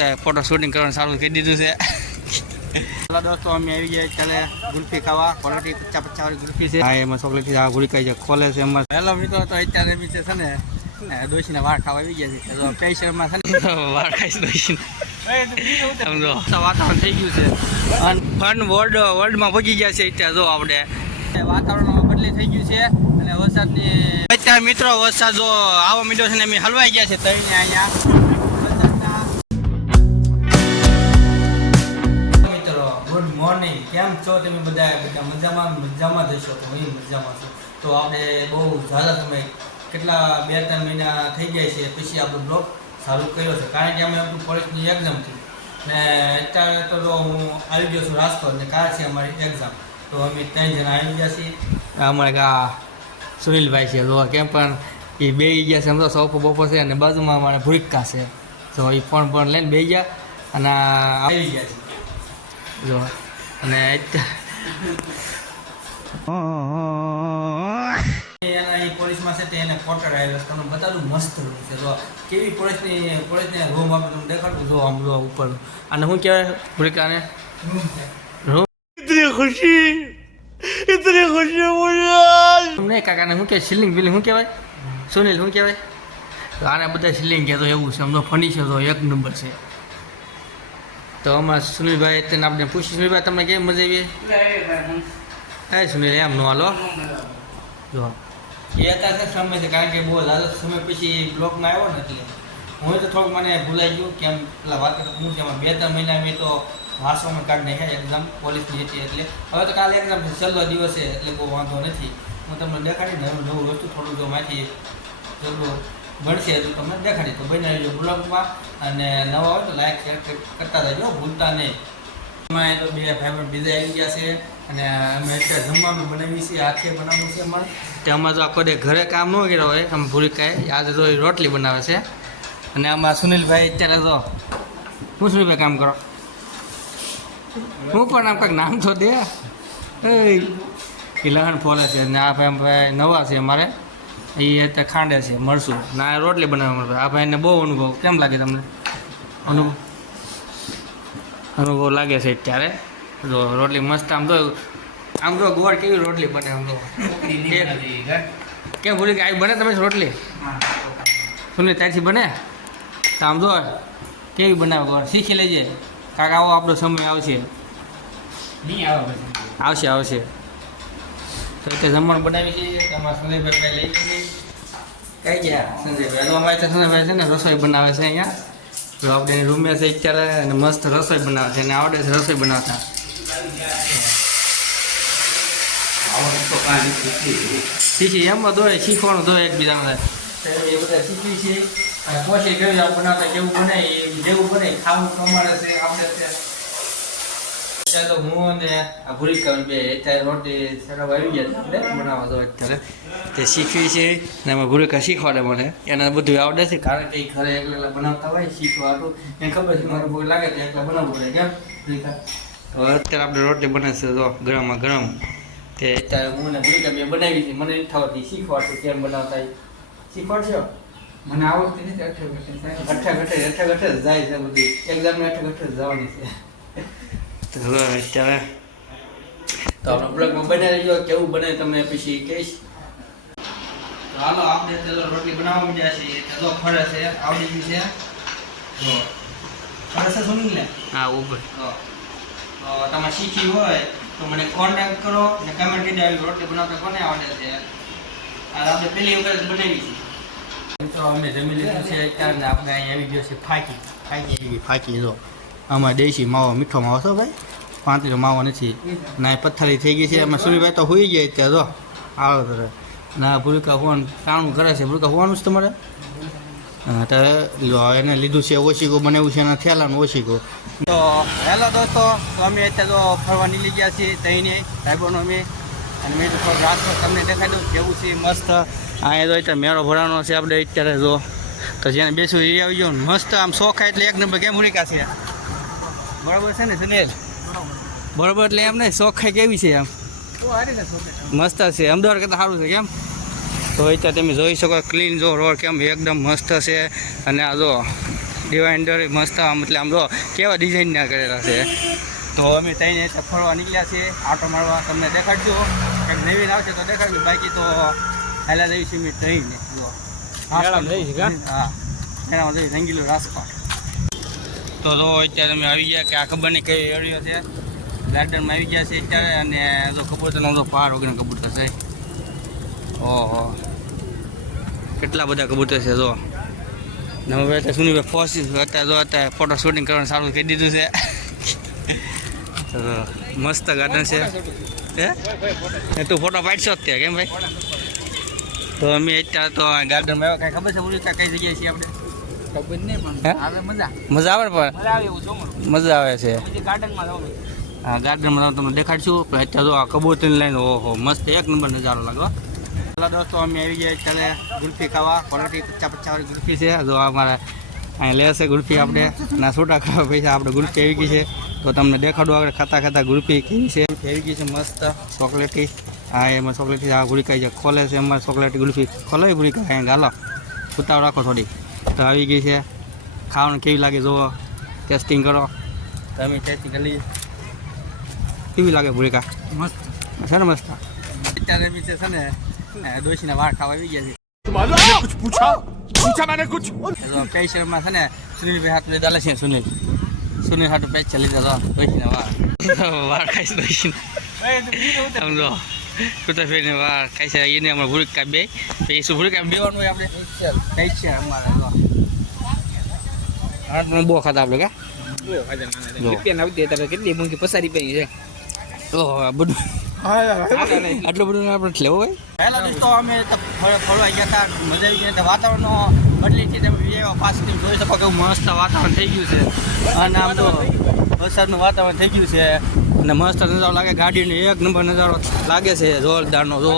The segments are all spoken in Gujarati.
અત્યારે ફોટો શૂટિંગ કરવાનું ચાલુ કરી દીધું છે. ચાલો દોસ્તો અમે આવી ગયા ચાલે ગુલ્ફી ખાવા ક્વોલિટી 50-50 વાળી ગુલ્ફી છે. હા એમાં ચોકલેટથી આ ગુડી કઈ છે ખોલે છે એમાં. હેલો મિત્રો તો અત્યારે બી છે ને ડોશીને વાળ ખાવા આવી ગયા છે. તો પેશરમાં છે ને વાળ ખાઈશ ડોશીને. સમજો વાતાવરણ થઈ ગયું છે ફન વર્લ્ડમાં પહોંચી ગયા છે અત્યારે. જો આપણે વાતાવરણમાં બદલી થઈ ગયું છે અને વરસાદની અત્યારે મિત્રો વરસાદ જો આવો મીઠો છે ને અમે હલવાઈ ગયા છે તઈને અહીંયા. મિત્રો ગુડ મોર્નિંગ, કેમ છો તમે બધા મજામાં જશો? તો હું મજામાં છું. તો આપણે બહુ ઝાલા સમય કેટલા 2-3 મહિના થઈ ગયા છે પછી આપણો બ્લોગ ચાલુ કર્યો છે, કારણ કે અમે આપણું કોલેજની એક્ઝામ હતી ને અત્યારે તો હું આવી ગયો છું રાજકોટ ને કાલ છે અમારી એક્ઝામ. તો અમે 3 જણા આવી ગયા છીએ. અમારે આ સુનિલભાઈ છે જો કેમ પણ એ બે ગયા છે, સમજો સોફો બોફો છે અને બાજુમાં અમારે ભૂરિકા છે. તો એ ફોન લઈને બે ગયા અને આવી ગયા છે જો. અને એના એ પોલીસમાં છે તે એને ક્વાર્ટર આવેલો તમને બતાડું મસ્ત રૂમ છે. જો કેવી પોલીસને રૂમ આપે તમને દેખાડું. જો આમ જો ઉપર અને શું કહેવાય ભૂરિકાને રૂમ. इतनी खुशी नहीं કાકાને શું કહેવાય સિલિંગ બિલિંગ શું કહેવાય સુનિલ શું કહેવાય? આને બધા સિલિંગ કહેતો એવું છે. સમજો ફર્નિચર તો 1 નંબર છે. તો અમારા સુનિલભાઈ તેને આપણે પૂછી સુનિલભાઈ તમને કેવી મજા આવી? હા સુનિલ એમ નો હાલો જો એ અત્યારે સમય છે, કારણ કે બહુ લાલચ સમય પછી બ્લોકમાં આવ્યો ને એટલે હું તો થોડુંક મને ભૂલાઈ ગયું કેમ પેલા વાત હું છે. 2-3 મહિના મેં તો વાસોમાં કાઢી નાખ્યા એક્ઝામ પોલીસની હતી એટલે. હવે તો કાલે એક્ઝામ છે, છેલ્લો દિવસ છે એટલે બહુ વાંધો નથી. હું તમને દેખાડીને નવું વસ્તુ થોડું જો માંથી જેટલું ભણશે એટલું તમને દેખાડી. તો બને રહેજો બ્લોગમાં અને નવા હોય તો લાઈક શેર કરતા રહેજો, ભૂલતા નહીં. એમાં તો 2 ભાઈ બીજા આવી ગયા છે અને અમે અત્યારે જમવાનું બનાવીએ છીએ. આખે બનાવવું છે અમારે તેમાં જો આખો ઘરે કામ ન કર્યો હોય આમ ભૂરી કાંઈ આજે તો રોટલી બનાવે છે. અને આમાં સુનિલભાઈ અત્યારે તો હું સુનિલભાઈ કામ કરો હું પણ આમ કંઈક નામ તો દે એ લહણ ફોલે છે. ને આ ભાઈ નવા છે અમારે એ અત્યારે ખાંડે છે મળશું ના રોટલી બનાવવા મળે. આ ભાઈને બહુ અનુભવ કેમ લાગે તમને? અનુભવ લાગે છે અત્યારે. જો રોટલી મસ્ત આમ તો ગોળ કેવી રોટલી બને આમ તો કેમ ભૂલી કે આવી બને તમે રોટલી સુનિલ ત્યાંથી બને તો આમ જો કેવી બનાવે ગોળ શીખી લેજે કાકા. આવો આપણો સમય આવશે આવશે તો તે જમવાનું બનાવી છીએ. તમારા સંજયભાઈ લઈ જઈએ કઈ ગયા સંજયભાઈ? અમારે તો સંજયભાઈ છે ને રસોઈ બનાવે છે અહીંયા. જો આપણે રૂમે છે અત્યારે અને મસ્ત રસોઈ બનાવે છે અને આવડે છે રસોઈ બનાવતા. શીખી એમાં દોય શીખવાનું દોય એકબીજાને એ બધા શીખી છે. કોશિશ કરી બનાવતા કેવું બને જેવું બને ખાવું પ્રમાણે છે આપણે અત્યારે તો હું અને આ ભૂરી કરું બે અત્યારે રોટી સરળ આવી ગયા આપણે બનાવવા તો અત્યારે તે શીખવી છે ને એમાં ભૂરિકા શીખવાડે મને એને બધું આવડે છે, કારણ કે એ ઘરે એકલા બનાવતા હોય શીખવા હતું એને ખબર છે મારે બહુ લાગે તો એકલા બનાવવું પડે કેમ ભૂરિકા. તો અત્યારે આપણે રોટલી બને છે જો ગરમમાં ગરમ. તે અત્યારે હું ને ભૂરિકા બે બનાવી છે. મને ઈચ્છા હતી શીખવાડતું કેમ બનાવતા શીખવાડશો? મને આવડતી નથી. અઠ્ઠા જાય છે બધી એક્ઝામને અઠ્ઠા જવાની છે. અત્યારે તો આપણે બ્લોગમાં બનાવી લેજો કેવું બને તમને પછી કહીશ. હાલો આપણે ચાલો રોટલી બનાવવા માંડ્યા છીએ. તો ફરે છે આવડી ગયું છે જો ફરે છે સુનિલ ને હા ઉપર. તો તમે શીખી હોય તો મને કોન્ટેક્ટ કરો ને કમેન્ટ કરી દેજો રોટલી બનાવતા કોને આવડે છે. આ આપણે પહેલી વખત બનાવી છે. મિત્રો અમે જમી લીધું છે અત્યારે આપણે અહીં આવી ગયો છે ફાકી જો આમાં દેશી માવો મીઠો માવો છો ભાઈ, પાંતરીનો માવો નથી ના પથ્થરી થઈ ગઈ છે. એમાં સુનિલભાઈ તો હોઈ જાય ત્યાં જો આવો તો ના ભૂરિકા હોવાનું કાણું કરે છે. ભૂરિકા હોવાનું જ તમારે અત્યારે એને લીધું છે ઓશીકો બનાવ્યું છે એના થેલાનું ઓશીકો. તો હેલો દોસ્તો, તો અમે અત્યારે તો ફરવા નીકળી ગયા છીએ તઈને સાહેબોનો અમે અને મેં તો થોડું રાજકોટ તમને દેખાઈ દઉં કેવું છે મસ્ત. અહીંયા તો અત્યારે મેળો ભરાવાનો છે આપણે અત્યારે જો. તો જેને બેસું એ આવી ગયો મસ્ત આમ શોખા એટલે 1 નંબર કેમ ભૂરિકા છે બરાબર છે ને સુનિલ? બરાબર એટલે એમ નહીં શોખાઈ કેવી છે એમ મસ્ત છે અમદાવાદ કરતાં સારું છે કેમ? તો અત્યારે તમે જોઈ શકો ક્લીન જો રોડ કેમ એકદમ મસ્ત છે. અને આ જો ડિવાઇન્ડર મસ્ત આમ એટલે આમ જો કેવા ડિઝાઇનના કરેલા છે. તો અમે તઈને ફરવા નીકળ્યા છીએ, આટો મારવા. તમને દેખાડજો, કંઈક નવીન આવશે તો દેખાડજો, બાકી તો હાલા જઈ છીએ તઈને. જો હા એનામાં જઈ રંગીલું રાજપાટ. તો અત્યારે અમે આવી ગયા કે આ ખબર નહીં કઈ એરિયો છે, ગાર્ડનમાં આવી ગયા છે અત્યારે. અને જો કબૂતરનો તો પહાડ વગેરે કબૂતર છે. ઓહો કેટલા બધા કબૂતર છે. જો ને હવે અત્યારે સુનીભાઈ ફોસી અત્યારે જો અત્યારે ફોટો શૂટિંગ કરવાનું સારું કહી દીધું છે. તો મસ્ત ગાર્ડન છે. હે તું ફોટો પાડશો જ ત્યાં કેમ ભાઈ? તો અમે અત્યારે તો ગાર્ડનમાં આવ્યા. કાંઈ ખબર છે બોલું કઈ જગ્યાએ છીએ આપણે? ખબર નહીં પણ આવે મજા આવે પણ મજા આવે છે. હા ગાર્ડનમાં તમને દેખાડશું. પણ અત્યારે જો આ કબૂતરની લાઈન ઓહો મસ્ત એક નંબર નજારો લાગો. પેલા દોસ્તો અમે આવી ગયા અત્યારે ગુલ્ફી ખાવા. ક્વોલિટી 50-50 ગુલ્ફી છે. જો અમારે અહીંયા લેશે ગુલ્ફી આપણે ના છૂટા ખાવા પૈસા આપણે ગુલ્ફી આવી ગઈ છે. તો તમને દેખાડું આગળ ખાતા ખાતા ગુલ્ફી કેવી છે. આવી ગઈ છે મસ્ત ચોકલેટી. હા એમાં ચોકલેટી આ ગુલિકાઈ જે ખોલે છે એમાં ચોકલેટી ગુલ્ફી ખોલાવી ગુલિકા અહીંયા ગાલો ઉતાવ રાખો થોડી. તો આવી ગઈ છે. ખાવાનું કેવી લાગે જુઓ, ટેસ્ટિંગ કરો. તો અમે ટેસ્ટિંગ કરી લઈએ કેવી લાગે ગુલિકા. મસ્ત છે ને મસ્ત. અત્યારે બી છે ને ડોશીના વાળ ખાવા આવી ગયા છે. પેશરમાં છે ને સુનિલભાઈ હાથ લીધા છે. સુનિલ હાથું પેચ લીધા તો ડોશીના વાળ ખાઈશ ડોશીના સમજો. છૂટા ફેરીને વાળ ખાઈ છે એને અમારે ભૂરિકા બે શું ભૂરિકા બેવાનું હોય આપણે ખાઈ છે અમારે. બહુ ખાતા આપણે કેટલી મોંઘી પસારી પડી છે. ઓહો બધું આટલું બધું આપણે લેવું હોય. પહેલા દોસ્તો અમે ફરવા ગયા હતા, મજા આવી ગઈ. વાતાવરણનો બદલી છે તમે પાછથી જોઈ શકો કેવું મસ્ત વાતાવરણ થઈ ગયું છે. અને આમ તો વરસાદનું વાતાવરણ થઈ ગયું છે અને મસ્ત નજારો લાગે. ગાડીનો એક નંબર નજારો લાગે છે જોરદારનો. જો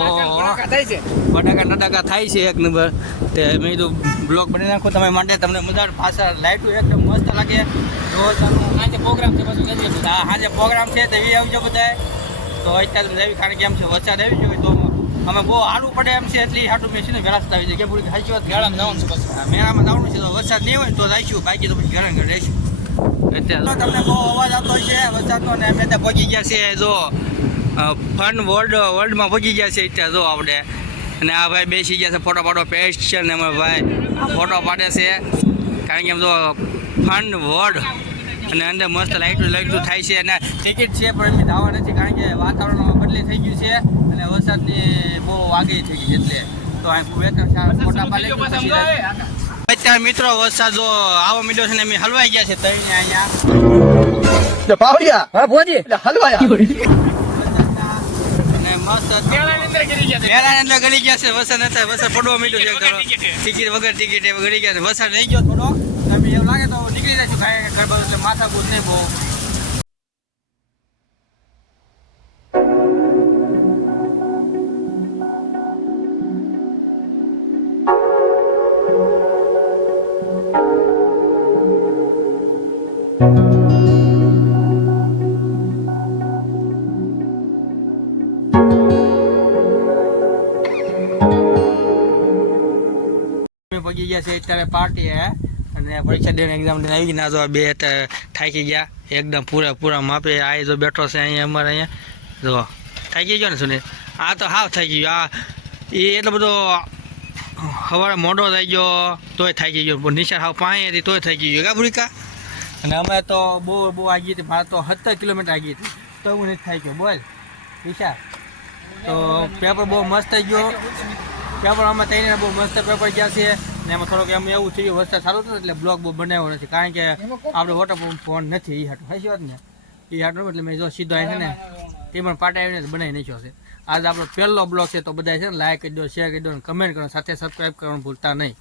બટાકા થાય છે એક નંબર. તે મેં કીધું બ્લોગ બની નાખો તમે માટે. તમને મજા પાછળ લાઇટો એકદમ મસ્ત લાગે. જોરદારનો સાંજે પ્રોગ્રામ છે. હા સાંજે પ્રોગ્રામ છે તો એ આવજો બધા. તો અત્યારે તમે એવી કારણ કે એમ છે વરસાદ આવી છે તો અમે બહુ હારું પડે એમ છે એટલી હાટું મેં છે ને વ્યવસ્થા આવી છે કે પૂરી સાચી વાત. મેળામાં જવાનું છે પછી મેળામાં જવાનું છે. તો વરસાદ નહીં હોય તો જઈશું, બાકી તો પછી ઘરે ઘરે રહીશું. અત્યારે તમને બહુ અવાજ આવતો છે વરસાદનો. ને અમે ત્યાં પહોંચી ગયા છે જો ફન વર્લ્ડમાં પહોંચી ગયા છે અત્યારે જો આપણે. અને આ ભાઈ બેસી ગયા છે ફોટો પાડો પેસ્ટ છે ને અમારા ભાઈ ફોટો પાડે છે. કારણ કે એમ જો ફન વર્લ્ડ અને અંદર મસ્ત લાઇટું થાય છે. અને ટિકિટ છે પણ એમની દાવા નથી કારણ કે વાતાવરણ બદલી થઈ ગયું છે અને વરસાદની બહુ આગે થઈ ગઈ એટલે. તો અહીં ફોટા પાડી અત્યારે મિત્રો વરસાદ જો આવા મીડો છે ને અમે હલવાઈ ગયા છે તઈને અહીંયા અંદર ગળી ગયા છે. વરસાદ પડવા મીડ્યો છે. ટિકિટ વગર ટિકિટ ગળી ગયા છે. વરસાદ નહીં ગયો થોડો તમે એવું લાગે તો નીકળી જશું ઘર બાજુ. એટલે માથા કૂદ નહીં બહુ. પગી ગયા છે અત્યારે પાર્ટી હે અને પરીક્ષા દઈને એક્ઝામ દઈને આવી ગયા. જો બે અત્યારે થાકી ગયા એકદમ પૂરા માપે. આ જો બેઠો છે અહીંયા અમારે અહીંયા જો થાકી ગયો ને સુનિલ. આ તો હાવ થાકી ગયો. આ એ એટલો બધો સવારે મોડો થઈ ગયો તોય થાકી ગયો. નિશાળ હાવ પાણી હતી તોય થાકી ગયો કા ભૂરિકા. અને અમે તો બહુ આગી હતી. મારે તો 17 કિલોમીટર આગી હતી તો હું નથી થાકી ગયો. બોલ નિશાળ. તો પેપર બહુ મસ્ત થઈ ગયો. પેપર અમે તઈને બહુ મસ્ત પેપર ગયા છે. ને એમાં થોડોક એમ એવું થયું વરસાદ સારું હતું એટલે બ્લોગ બહુ બનાવ્યો નથી કારણ કે આપણે વોટર ફોન નથી એ હાટું હાચી વાત ને એ હાટું. એટલે મેં જો સીધો અહીં છે ને તે પણ પાટા આવીને બનાવી નાખ્યો છે. આજ આપણો પહેલો બ્લોગ છે તો બધા છે ને લાઈક કરી દો, શેર કરી દો, કમેન્ટ કરો, સાથે સબસ્ક્રાઈબ કરવાનું ભૂલતા નહીં.